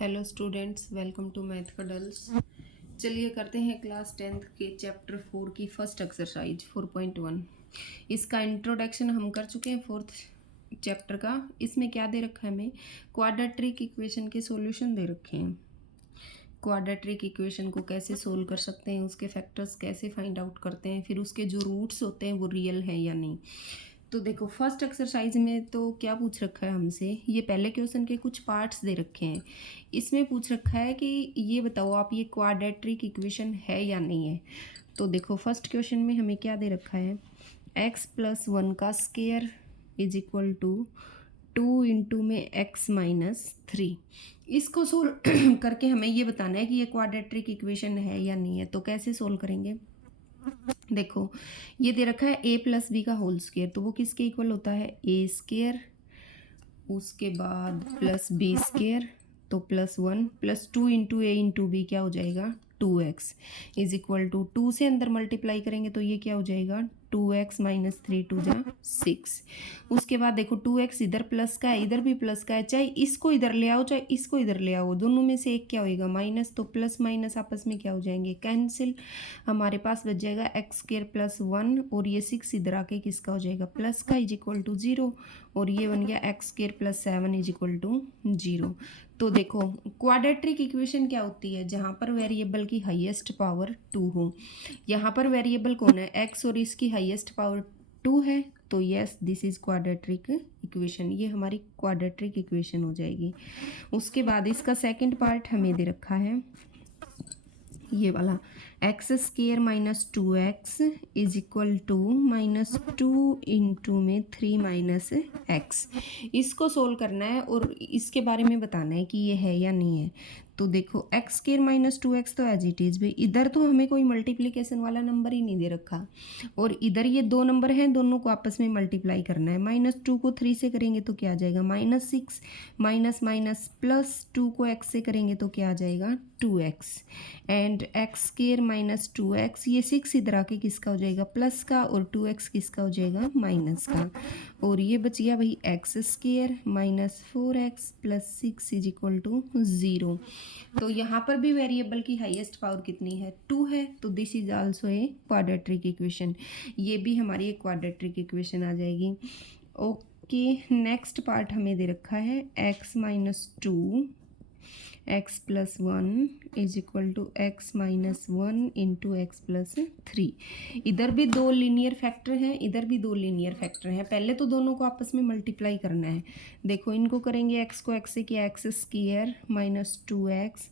Hello students, welcome to math cuddles. चलिए करते हैं क्लास 10th के चैप्टर 4 की फर्स्ट एक्सरसाइज 4.1। इसका इंट्रोडक्शन हम कर चुके हैं फोर्थ चैप्टर का। इसमें क्या दे रखा है, हमें क्वाड्रेटिक इक्वेशन के सॉल्यूशन दे रखे हैं। क्वाड्रेटिक इक्वेशन को कैसे सोल्व कर सकते हैं, उसके फैक्टर्स कैसे फाइंड आउट करते हैं, फिर उसके जो रूट्स होते हैं वो रियल हैं या नहीं। तो देखो फर्स्ट एक्सरसाइज में तो क्या पूछ रखा है हमसे, ये पहले क्वेश्चन के कुछ पार्ट्स दे रखे हैं। इसमें पूछ रखा है कि ये बताओ आप ये क्वाड्रेटिक इक्वेशन है या नहीं है। तो देखो फर्स्ट क्वेश्चन में हमें क्या दे रखा है, x+1 का square is equal to 2 into में x-3। इसको सोल्व करके हमें ये बताना है कि ये क्वाड्रेटिक इक्वेशन है या नहीं है। तो कैसे सोल्व करेंगे, देखो ये दे रखा है a+b का होल स्क्वायर, तो वो किसके इक्वल होता है, a स्क्वायर, उसके बाद प्लस b स्क्वायर, तो +1 +2 इंटू a इंटू बी क्या हो जाएगा 2x इज इक्वल टू 2 से अंदर मल्टीप्लाई करेंगे तो ये क्या हो जाएगा 2x - 3 2 जा 6। उसके बाद देखो 2x इधर प्लस का है, इधर भी प्लस का है, चाहे इसको इधर ले आओ चाहे इसको इधर ले आओ, दोनों में से एक क्या होएगा माइनस, तो प्लस माइनस आपस में क्या हो जाएंगे कैंसिल। हमारे पास बच जाएगा x² + 1 और ये 6 इधर आके किसका हो जाएगा प्लस का इज इक्वल टू 0, और ये बन गया x² + 7 इज इक्वल टू 0। तो देखो क्वाड्रेटिक इक्वेशन क्या होती है, जहाँ पर वेरिएबल की हाईएस्ट पावर 2 हो। यहाँ पर वेरिएबल कौन है x और इसकी हाईएस्ट पावर 2 है, तो yes this is quadratic equation, ये हमारी क्वाड्रेटिक इक्वेशन हो जाएगी। उसके बाद इसका सेकंड पार्ट हमें दे रखा है ये वाला, x² - 2x is equal to -2 into में 3 - x। इसको सोल्व करना है और इसके बारे में बताना है कि ये है या नहीं है। तो देखो x² - 2x तो एज इट इज़ भाई, इधर तो हमें कोई मल्टीप्लिकेशन वाला नंबर ही नहीं दे रखा, और इधर ये दो नंबर हैं, दोनों को आपस में मल्टीप्लाई करना है। -2 को 3 से करेंगे तो क्या आ जाएगा -6, माइनस माइनस +2 को x से करेंगे तो क्या आ जाएगा 2x, एंड x² - 2x, ये 6 इधर आके किसका हो जाएगा प्लस का, और 2x किसका हो जाएगा माइनस का, और ये बच गया भाई x² - 4x + 6 is equal to 0। तो यहाँ पर भी वेरिएबल की हाईएस्ट पावर कितनी है 2 है, तो this is also a quadratic equation, ये भी हमारी एक क्वाड्रेटिक इक्वेशन आ जाएगी। ओके नेक्स्ट पार्ट हमें दे रखा है x - 2 x + 1 is equal to x - 1 into x + 3। इधर भी दो लीनियर फैक्टर हैं, इधर भी दो लीनियर फैक्टर हैं। पहले तो दोनों को आपस में मल्टीप्लाई करना है। देखो इनको करेंगे, x को x से किया x² - 2x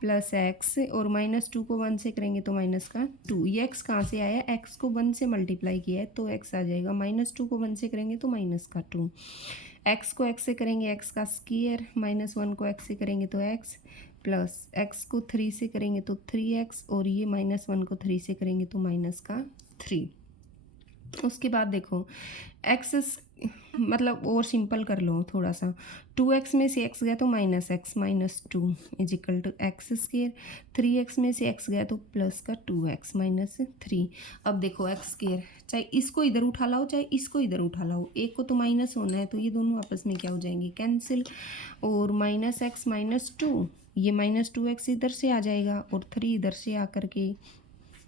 प्लस x, और -2 को 1 से करेंगे तो माइनस का 2। ये x कहाँ से आया, x को 1 से मल्टीप्लाई किया है तो x आ जाएगा, -2 को 1 से करेंगे तो माइनस का 2। x को x से करेंगे x का स्क्वायर, -1 को x से करेंगे तो x, प्लस x को 3 से करेंगे तो 3x, और ये -1 को 3 से करेंगे तो माइनस का 3। उसके बाद देखो x मतलब और सिंपल कर लो थोड़ा सा, 2x में से x गया तो -x - 2 is equal to x², 3x में से x गया तो प्लस का 2x - 3। अब देखो x², चाहे इसको इधर उठा लाओ चाहे इसको इधर उठा लाओ, एक को तो माइनस होना है, तो ये दोनों आपस में क्या हो जाएंगे कैंसिल, और -x - 2, ये -2x इधर से आ जाएगा, और 3 इधर से आकर के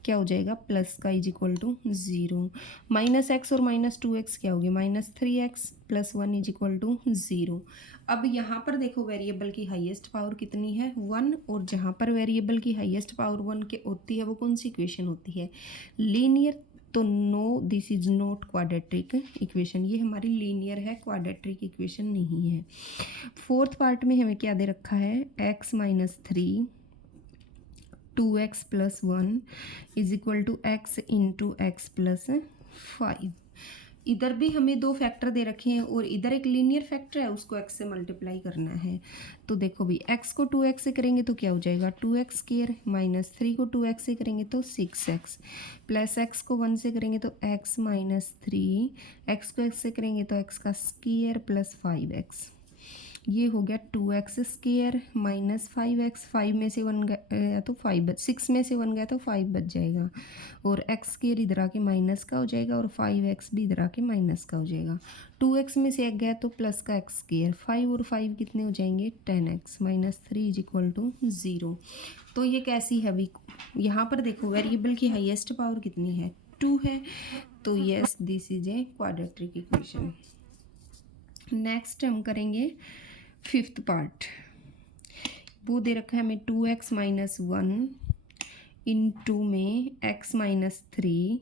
क्या हो जाएगा प्लस का इज इक्वल टू 0। -x और -2x क्या हो गया -3x + 1 इज इक्वल टू 0। अब यहाँ पर देखो वेरिएबल की हाईएस्ट पावर कितनी है 1, और जहाँ पर वेरिएबल की हाईएस्ट पावर 1 के होती है वो कौन सी इक्वेशन होती है लीनियर। तो no this is not quadratic equation, ये हमारी लीनियर है, क्वाड्रेटिक इक्वेशन नहीं है। फोर्थ पार्ट में हमें क्या दे रखा है x - 3 2x + 1 is equal to x into x + 5। इधर भी हमें दो फैक्टर दे रखे हैं, और इधर एक लीनियर फैक्टर है, उसको x से मल्टीप्लाई करना है। तो देखो भी x को 2x से करेंगे तो क्या हो जाएगा 2x² - 3 को 2x से करेंगे तो 6x, प्लस x को 1 से करेंगे तो x - 3, x को x से करेंगे तो x का स्क्वायर + 5x। ये हो गया 2x स्क्वायर माइनस 5x, 5 में से 1 गया तो 5 बच, 6 में से 1 गया तो 5 बच जाएगा, और x स्क्वायर इधर आके माइनस का हो जाएगा और 5x भी इधर आके माइनस का हो जाएगा। 2x में से 1 गया तो प्लस का x स्क्वायर, 5 और 5 कितने हो जाएंगे 10x minus 3 is equal to 0। तो ये कैसी है अभी, यहाँ पर देखो वेरिएबल की हाईएस्ट पावर कितनी है 2 है, तो yes this is a quadratic equation. Next हम करेंगे फिफ्थ पार्ट। वो दे रखा है हमें 2x माइनस 1 इन टू में x minus 3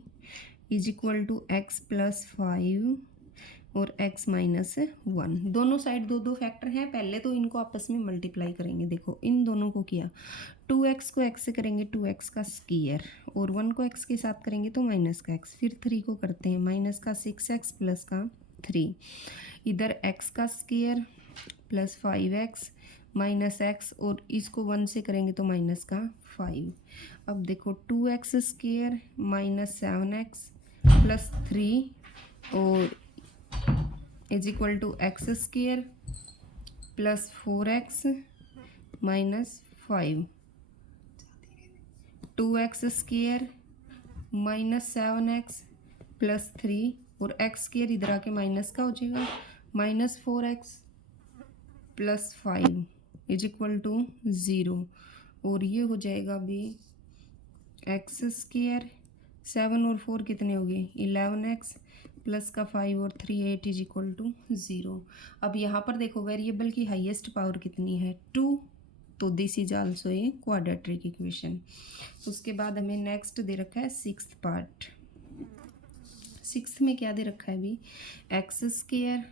is equal to x plus 5 और x माइनस 1। दोनों साइड दो दो फैक्टर हैं, पहले तो इनको आपस में मल्टीप्लाई करेंगे। देखो इन दोनों को किया, 2x को x से करेंगे 2x का स्क्वायर, और 1 को x के साथ करेंगे तो माइनस का x, फिर 3 को करते हैं माइनस का 6x प्लस का 3, इधर x का square plus 5x minus x, और इसको 1 से करेंगे तो माइनस का 5। अब देखो 2x square minus 7x plus 3 और is equal to X square plus 4x minus 5, 2x square minus 7x plus 3 और x स्क्वायर इधर आके माइनस का हो जाएगा minus 4x plus 5 is equal to 0, और ये हो जाएगा अभी एक्स स्क्वायर 7 और 4 कितने हो गए 11x प्लस का 5 और 3 8 इज इक्वल टू 0। अब यहाँ पर देखो वेरिएबल की हाईएस्ट पावर कितनी है 2, तो this is also a quadratic equation. उसके बाद हमें नेक्स्ट दे रखा है सिक्स्थ पार्ट। सिक्स्थ में क्या दे रखा है अभी, X square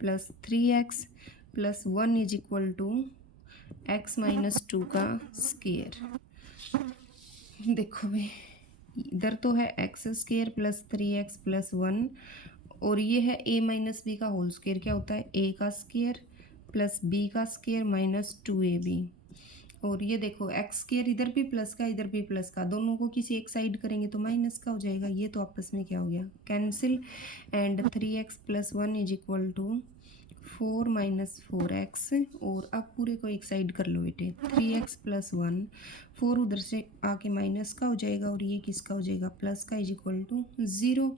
plus 3x plus 1 is equal to x minus 2 का स्क्वायर। देखो भाई इधर तो है x square plus 3x plus 1, और ये है a माइनस बी का होल स्क्वायर। क्या होता है a का स्क्वायर प्लस b का स्क्वायर माइनस 2ab, और ये देखो एक्स स्क्वायर इधर भी प्लस का इधर भी प्लस का, दोनों को किसी एक साइड करेंगे तो माइनस का हो जाएगा, ये तो आपस में क्या हो गया cancel, and 3x plus 1 is equal to 4 minus 4x, और अब पूरे को एक साइड कर लो बेटे, 3x प्लस 1, 4 उधर से आके माइनस का हो जाएगा और ये किसका हो जाएगा प्लस का इज इक्वल टू 0।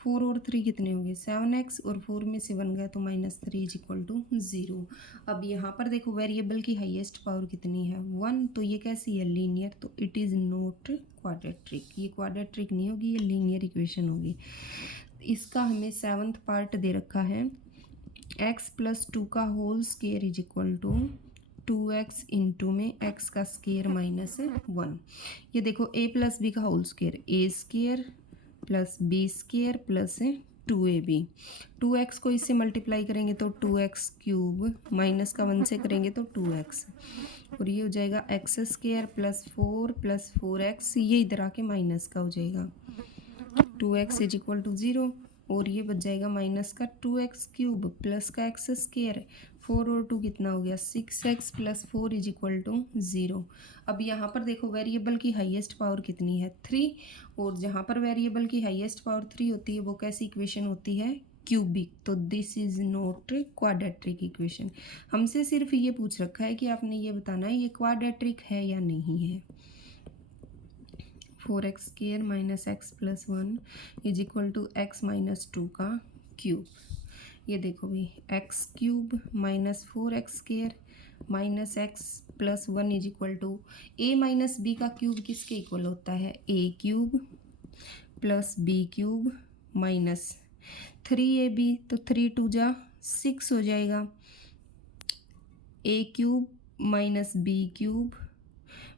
4 और 3 कितने हो गए 7x, और 4 में से 1 गया तो माइनस 3 इज इक्वल टू 0। अब यहाँ पर देखो वेरिएबल की हाईएस्ट पावर कितनी है 1, तो ये कैसी है लीनियर, तो इट इज़ नॉट क्वाड्रेटिक, ये क्वाड्रेटिक नहीं होगी, ये लीनियर इक्वेशन होगी। इसका हमें सेवन्थ पार्ट दे रखा है x प्लस 2 का whole square is equal to 2x into में x का स्क्वायर माइनस 1। ये देखो a प्लस बी का whole square, a square plus B square plus 2ab, 2x को इससे मल्टीप्लाई करेंगे तो 2x क्यूब, माइनस का 1 से करेंगे तो 2x, और ये हो जाएगा एक्स स्क्वायर प्लस 4x, ये इधर आके माइनस का हो जाएगा 2x इज इक्वल टू 0, और ये बच जाएगा माइनस का 2x क्यूब प्लस का एक्स स्क्वायर, 4 और 2 कितना हो गया 6x plus 4 is equal to 0। अब यहाँ पर देखो वेरिएबल की हाईएस्ट पावर कितनी है 3, और जहाँ पर वेरिएबल की हाईएस्ट पावर 3 होती है वो कैसी इक्वेशन होती है क्यूबिक, तो this is not quadratic equation. हमसे सिर्फ ये पूछ रखा है कि आपने ये बताना है ये क्वाड्रेटिक है या नहीं है। 4x square minus X plus 1 is equal to X minus 2 का क्यूब। ये देखो भी X cube minus 4x square minus X plus 1 is equal to a minus B का क्यूब किसके इक्वल होता है a cube plus B cube minus 3ab, तो 3 2 जा 6 हो जाएगा, a cube minus B cube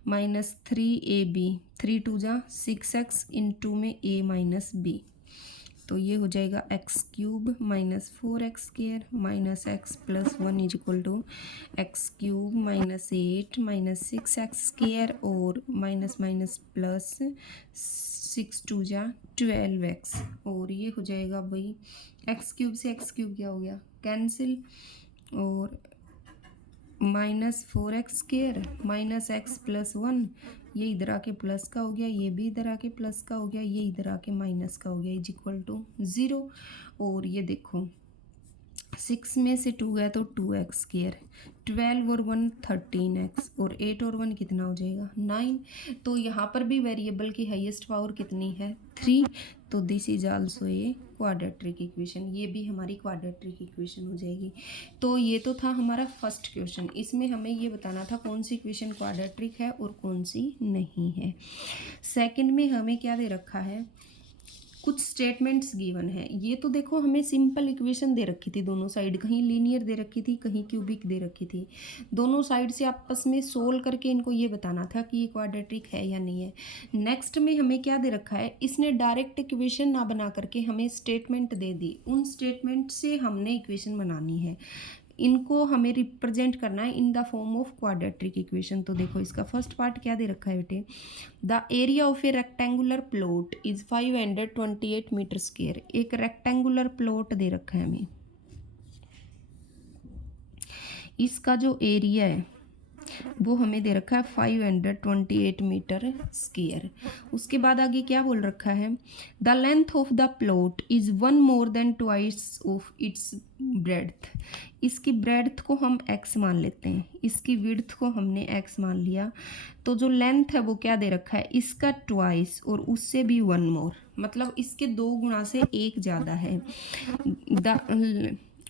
minus 3ab, 3 2 जा 6x इंटू में a माइनस बी, तो ये हो जाएगा X cube minus 4x square minus X plus 1 is equal to X cube minus 8 minus 6x square और माइनस माइनस प्लस 6 2 जा 12x, और ये हो जाएगा भाई एक्स क्यूब से एक्स क्यूब क्या हो गया कैंसिल, और minus 4x square minus X plus 1, ये इधर आके प्लस का हो गया, ये भी इधर आके प्लस का हो गया, ये इधर आके माइनस का हो गया इज इक्वल टू 0। और ये देखो 6 में से 2 गया तो 2x स्क्वायर, 12 और 1 13x, और 8 और 1 कितना हो जाएगा 9। तो यहाँ पर भी वेरिएबल की हाईएस्ट पावर कितनी है 3। तो this is also a quadratic equation, ये भी हमारी क्वाड्रेटिक इक्वेशन हो जाएगी। तो ये तो था हमारा फर्स्ट क्वेश्चन, इसमें हमें ये बताना था कौन सी इक्वेशन क्वाड्रेटिक है और कौन सी नहीं है। सेकंड में हमें क्या दे रखा है, कुछ स्टेटमेंट्स गिवन है। ये तो देखो हमें सिंपल इक्वेशन दे रखी थी, दोनों साइड कहीं लीनियर दे रखी थी कहीं क्यूबिक दे रखी थी, दोनों साइड से आपस में सोल्व करके इनको ये बताना था कि ये क्वाड्रेटिक है या नहीं है। नेक्स्ट में हमें क्या दे रखा है, इसने डायरेक्ट इक्वेशन ना बना करके हमें स्टेटमेंट दे दी, उन स्टेटमेंट से हमने इक्वेशन बनानी है, इनको हमें रिप्रेजेंट करना है in the form of quadratic equation. तो देखो इसका फर्स्ट पार्ट क्या दे रखा है बेटे, the area of a rectangular plot is 528 metre square. एक रेक्टेंगुलर प्लॉट दे रखा है हमें, इसका जो एरिया है वो हमें दे रखा है 528 मीटर स्क्वायर। उसके बाद आगे क्या बोल रखा है, the length of the plot is 1 more than twice of its breadth. इसकी ब्रेड्थ को हम x मान लेते हैं, इसकी विड्थ को हमने x मान लिया, तो जो लेंथ है वो क्या दे रखा है, इसका ट्वाइस और उससे भी 1 मोर, मतलब इसके 2 गुना से 1 ज़्यादा है।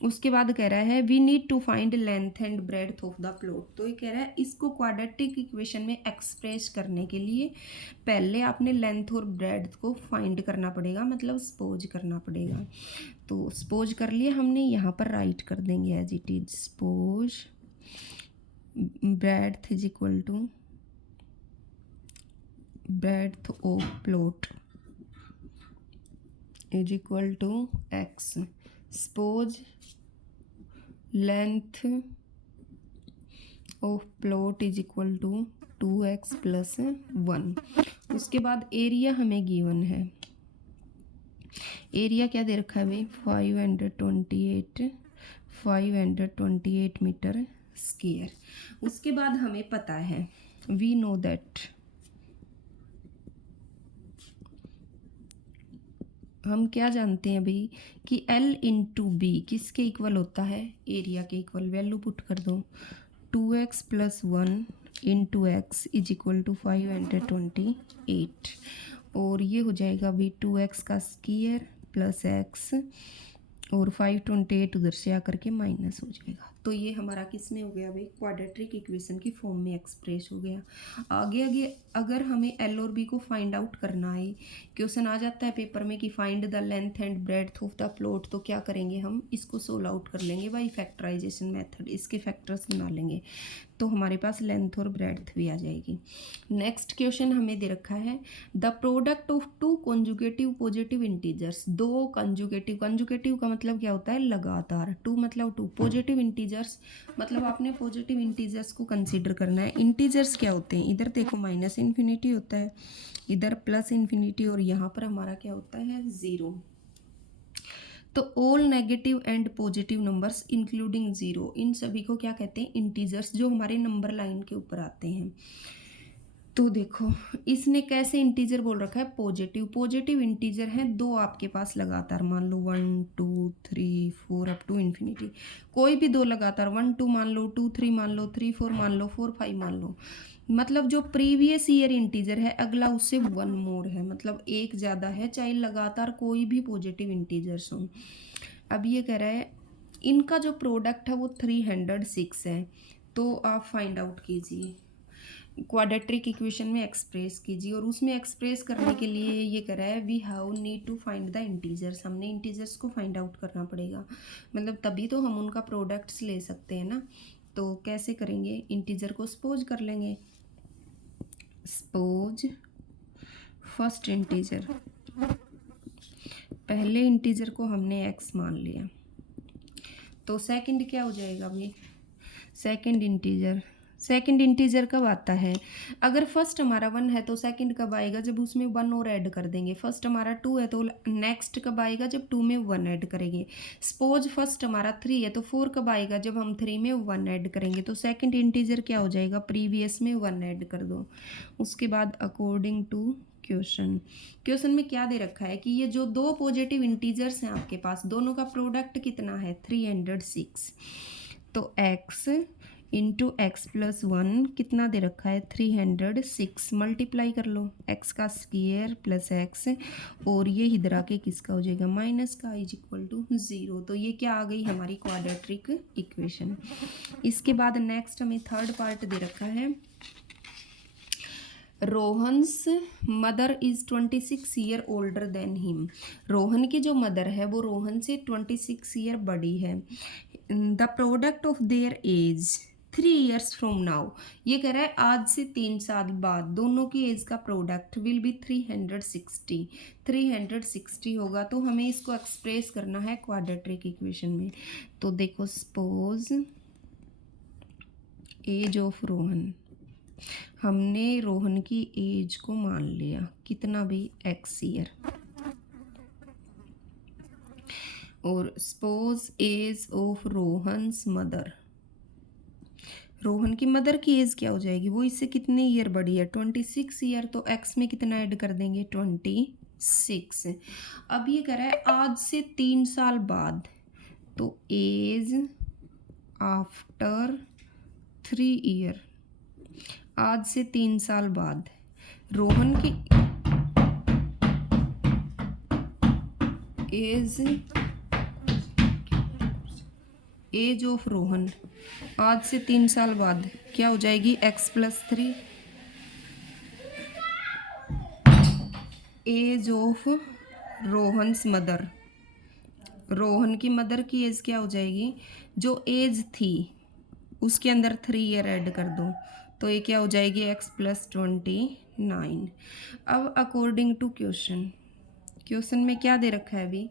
उसके बाद कह रहा है we need to find length and breadth of the plot. तो ये कह रहा है इसको क्वाड्रेटिक इक्वेशन में एक्सप्रेस करने के लिए पहले आपने लेंथ और ब्रेड्थ को फाइंड करना पड़ेगा, मतलब सपोज करना पड़ेगा। तो सपोज कर लिया हमने, यहाँ पर राइट कर देंगे as it is, suppose breadth is equal to breadth of plot is equal to X, suppose length of plot is equal to 2x plus 1। उसके बाद एरिया हमें गिवन है, एरिया क्या दे रखा है भाई 528 मीटर स्क्वायर। उसके बाद हमें पता है वी नो दैट, हम क्या जानते हैं भाई कि L इंटू बी किसके इक्वल होता है, एरिया के इक्वल। वैल्यू पुट कर दो, 2x plus 1 into X is equal to 528, और ये हो जाएगा भाई 2x का स्क्वायर प्लस x, और 528 उधर से आकर के माइनस हो जाएगा। तो ये हमारा किस में हो गया भाई, क्वाड्रेटिक इक्वेशन की फॉर्म में एक्सप्रेस हो गया। आगे आगे अगर हमें एल और बी को फाइंड आउट करना है, क्वेश्चन आ जाता है पेपर में कि find the length and breadth of the plot, तो क्या करेंगे हम इसको सोल्व आउट कर लेंगे बाई फैक्टराइजेशन मेथड, इसके फैक्टर्स बना लेंगे तो हमारे पास लेंथ और ब्रेड्थ भी आ जाएगी। नेक्स्ट क्वेश्चन हमें दे रखा है the product of 2 conjugative positive integers. 2 conjugative, conjugative का मतलब क्या होता है लगातार, 2 मतलब 2, पॉजिटिव इंटीजर्स मतलब आपने पॉजिटिव इंटीजर्स को कंसीडर करना है। इंटीजर्स क्या होते हैं, इधर देखो माइनस इन्फिनिटी होता है, इधर प्लस इन्फिनिटी, और यहाँ पर हमारा क्या होता है 0। तो all negative and positive numbers including 0, इन सभी को क्या कहते हैं इंटीजर्स, जो हमारे नंबर लाइन के ऊपर आते हैं। तो देखो इसने कैसे इंटीजर बोल रखा है, पॉजिटिव। पॉजिटिव इंटीजर हैं 2 आपके पास लगातार, मान लो 1 2 3 4 अप टू इन्फिनिटी, कोई भी 2 लगातार, 1 2 मान लो, 2 3 मान लो, 3 4 मान लो, 4 5 मान लो, मतलब जो प्रीवियस ईयर इंटीजर है अगला उससे 1 मोर है, मतलब 1 ज़्यादा है, चाहे लगातार कोई भी पॉजिटिव इंटीजर्स हो। अब ये कह रहा है इनका जो प्रोडक्ट है वो 306 है, तो आप फाइंड आउट कीजिए, क्वाड्रेटिक इक्वेशन में एक्सप्रेस कीजिए। और उसमें एक्सप्रेस करने के लिए ये कह रहा है we have need to find the integers, हमने इंटीजर्स को फाइंड आउट करना पड़ेगा, मतलब तभी तो हम उनका प्रोडक्ट्स ले सकते हैं ना। तो कैसे करेंगे, इंटीजर को सपोज कर लेंगे, सपोज फर्स्ट इंटीजर, पहले इंटीजर को हमने x मान लिया, तो सेकंड क्या हो जाएगा भाई, सेकंड इंटीजर कब आता है, अगर फर्स्ट हमारा 1 है तो सेकंड कब आएगा, जब उसमें 1 और ऐड कर देंगे। फर्स्ट हमारा 2 है तो नेक्स्ट कब आएगा, जब 2 में 1 ऐड करेंगे। सपोज फर्स्ट हमारा 3 है तो 4 कब आएगा, जब हम 3 में 1 ऐड करेंगे। तो सेकंड इंटीजर क्या हो जाएगा, प्रीवियस में 1 ऐड कर दो। उसके बाद अकॉर्डिंग टू क्वेश्चन में क्या दे रखा है कि ये जो दो पॉजिटिव इंटीजर्स हैं आपके पास, दोनों का प्रोडक्ट कितना है 306। तो x into x plus one कितना दे रखा है 306, मल्टीप्लाई कर लो x का स्क्वायर प्लस x, और ये इधर आके किसका हो जाएगा माइनस का, इज इक्वल टू 0। तो ये क्या आ गई हमारी क्वाड्रेटिक इक्वेशन। इसके बाद नेक्स्ट हमें थर्ड पार्ट दे रखा है, Rohan's mother is 26 year older than him. Rohan की जो मदर है वो रोहन से 26 ईयर बड़ी है। The product of their age 3 years from now, ये कह रहा है आज से 3 साल बाद दोनों की एज का प्रोडक्ट विल बी 360 होगा। तो हमें इसको एक्सप्रेस करना है क्वाड्रेटिक इक्वेशन में। तो देखो सपोज एज ऑफ रोहन, हमने रोहन की एज को मान लिया कितना भी x ईयर, और suppose age of Rohan's mother, Rohan की मदर की एज क्या हो जाएगी, वो इससे कितने ईयर बड़ी है 26 ईयर, तो x में कितना ऐड कर देंगे 26। अब ये कह रहा है आज से 3 साल बाद, तो एज आफ्टर 3 ईयर, आज से 3 साल बाद रोहन की एज ऑफ रोहन आज से 3 साल बाद क्या हो जाएगी x plus 3। Age of Rohan's mother, Rohan की मदर की एज क्या हो जाएगी, जो एज थी उसके अंदर 3 ईयर ऐड कर दो, तो ये क्या हो जाएगी x प्लस 29। अब अकॉर्डिंग टू क्वेश्चन में क्या दे रखा है अभी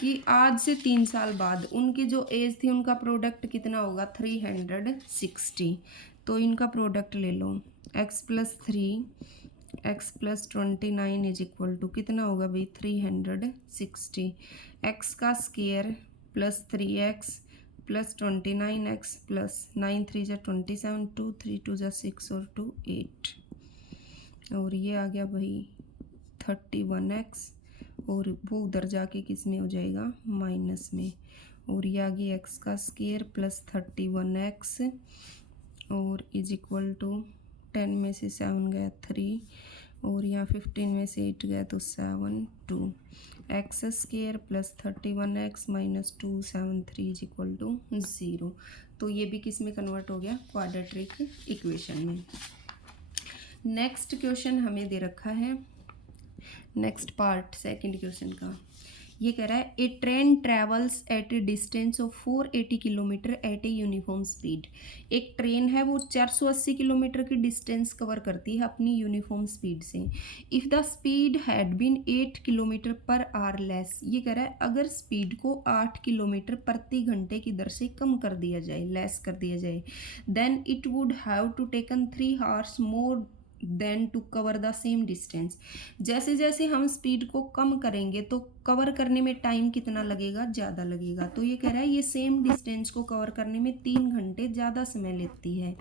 कि आज से 3 साल बाद उनकी जो एज थी उनका प्रोडक्ट कितना होगा 360। तो इनका प्रोडक्ट ले लो x plus 3 x plus 29 is equal to कितना होगा भाई 360, x का square plus 3x plus 29x plus 9 3 जा 27, 2 3 2 जा 6 और 2 8, और ये आ गया भाई 31x, और वो उधर जाके किस में हो जाएगा माइनस में, और ये आ गया x का स्क्वायर प्लस 31x और इज इक्वल टू 10 में से 7 गया 3, और यहाँ 15 में से 8 गया तो 7 2, X square plus 31x minus 273 is equal to 0। तो ये भी किस में कन्वर्ट हो गया क्वाड्रेटिक इक्वेशन में। नेक्स्ट क्वेश्चन हमें दे रखा है, नेक्स्ट पार्ट सेकंड क्वेश्चन का, ये कह रहा है a train travels at a distance of 480 kilometre at a uniform speed. एक ट्रेन है वो 480 किलोमीटर की डिस्टेंस कवर करती है अपनी यूनिफॉर्म स्पीड से। If the speed had been 8 kilometre per hour less, ये कह रहा है अगर स्पीड को 8 किलोमीटर प्रति घंटे की दर से कम कर दिया जाए, लेस कर दिया जाए, then it would have to taken 3 hours more than to cover the same distance. जैसे जैसे हम स्पीड को कम करेंगे तो कवर करने में टाइम कितना लगेगा, ज़्यादा लगेगा। तो ये कह रहा है ये सेम डिस्टेंस को कवर करने में 3 घंटे ज़्यादा समय लेती है।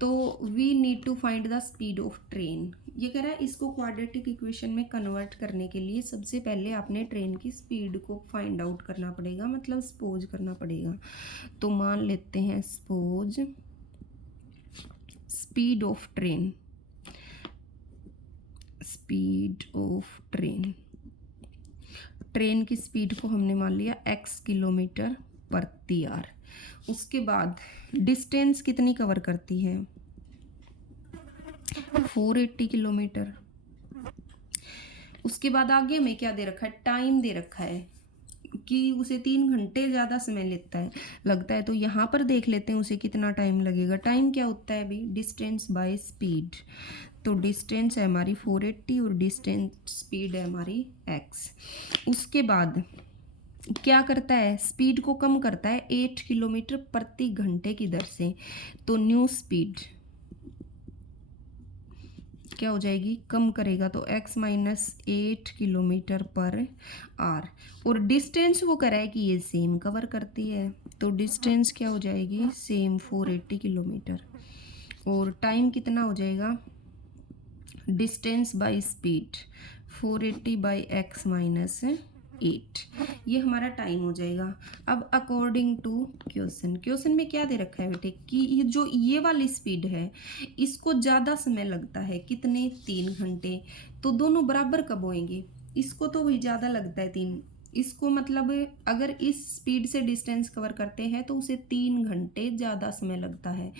तो we need to find the speed of train. ये कह रहा है इसको क्वाड्रेटिक इक्वेशन में कन्वर्ट करने के लिए सबसे पहले आपने ट्रेन की स्पीड को फाइंड आउट करना पड़ेगा, मतलब सपोज करना पड़ेगा। तो मान लेते हैं suppose speed of train, speed of train, train की स्पीड को हमने मान लिया x किलोमीटर प्रति आवर। उसके बाद डिस्टेंस कितनी कवर करती है 480 किलोमीटर। उसके बाद आगे में क्या दे रखा है, टाइम दे रखा है कि उसे 3 घंटे ज़्यादा समय लगता है। तो यहाँ पर देख लेते हैं उसे कितना टाइम लगेगा। टाइम क्या होता है अभी, डिस्टेंस बाय स्पीड। तो डिस्टेंस है हमारी 480 और डिस्टेंस स्पीड है हमारी x। उसके बाद क्या करता है, स्पीड को कम करता है 8 किलोमीटर प्रति घंटे की दर से। तो न्यू स्पीड क्या हो जाएगी, कम करेगा, तो x minus 8 kilometre per our. और डिस्टेंस वो कह रहा है कि ये सेम कवर करती है, तो डिस्टेंस क्या हो जाएगी सेम 480 किलोमीटर। और टाइम कितना हो जाएगा distance by speed 480 by X minus 8, ये हमारा टाइम हो जाएगा। अब अकॉर्डिंग टू क्वेश्चन में क्या दे रखा है बेटे कि ये जो ये वाली स्पीड है इसको ज़्यादा समय लगता है, कितने 3 घंटे। तो दोनों बराबर कब होंगे, इसको तो वही ज़्यादा लगता है 3, इसको मतलब अगर इस स्पीड से डिस्टेंस कवर करते हैं तो उसे 3 घंटे ज़्यादा समय लगता है।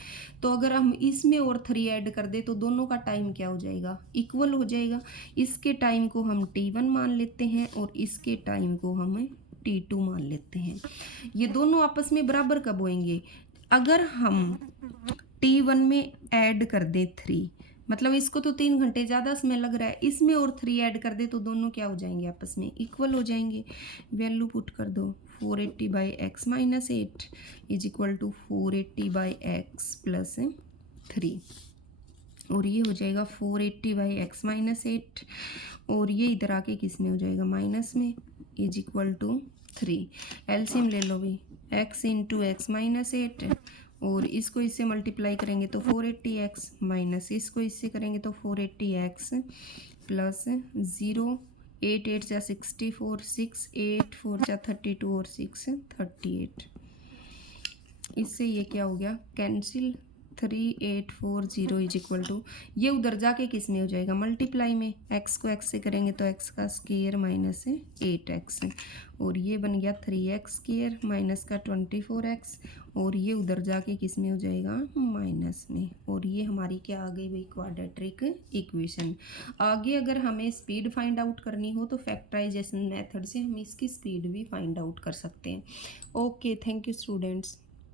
तो अगर हम इसमें और 3 ऐड कर दे तो दोनों का टाइम क्या हो जाएगा, इक्वल हो जाएगा। इसके टाइम को हम T1 मान लेते हैं और इसके टाइम को हम T2 मान लेते हैं। ये दोनों आपस में बराबर कब होंगे, अगर हम T1 में ऐड कर दे 3, मतलब इसको तो 3 घंटे ज़्यादा समय लग रहा है, इसमें और 3 ऐड कर दे तो दोनों क्या हो जाएंगे, आपस में इक्वल हो जाएंगे। वैल्यू पुट कर दो 480 by X minus 8 is equal to 480 by X plus 3, और ये हो जाएगा 480 बाई एक्स माइनस 8, और ये इधर आके किस में हो जाएगा, माइनस में, इज इक्वल टू 3। एलसीएम ले लो भी, x इंटू एक्स माइनस 8, और इसको इससे मल्टीप्लाई करेंगे तो 480x माइनस इसको इससे करेंगे तो 480x प्लस 0, 8 8 जा 64, 6 8 4 जा 32 और 6 38। इससे ये क्या हो गया, कैंसिल, 3840 इज इक्वल टू, ये उधर जाके किस में हो जाएगा, मल्टीप्लाई में, x को x से करेंगे तो x का स्क्वायर माइनस 8x, और ये बन गया 3x स्क्वायर माइनस का 24x, और ये उधर जाके किस में हो जाएगा, माइनस में, और ये हमारी क्या आ गई भाई, क्वाड्रेटिक इक्वेशन। आगे अगर हमें स्पीड फाइंड आउट करनी हो तो फैक्टराइजेशन मेथड से हम इसकी स्पीड भी फाइंड आउट कर सकते हैं। Okay, thank you students.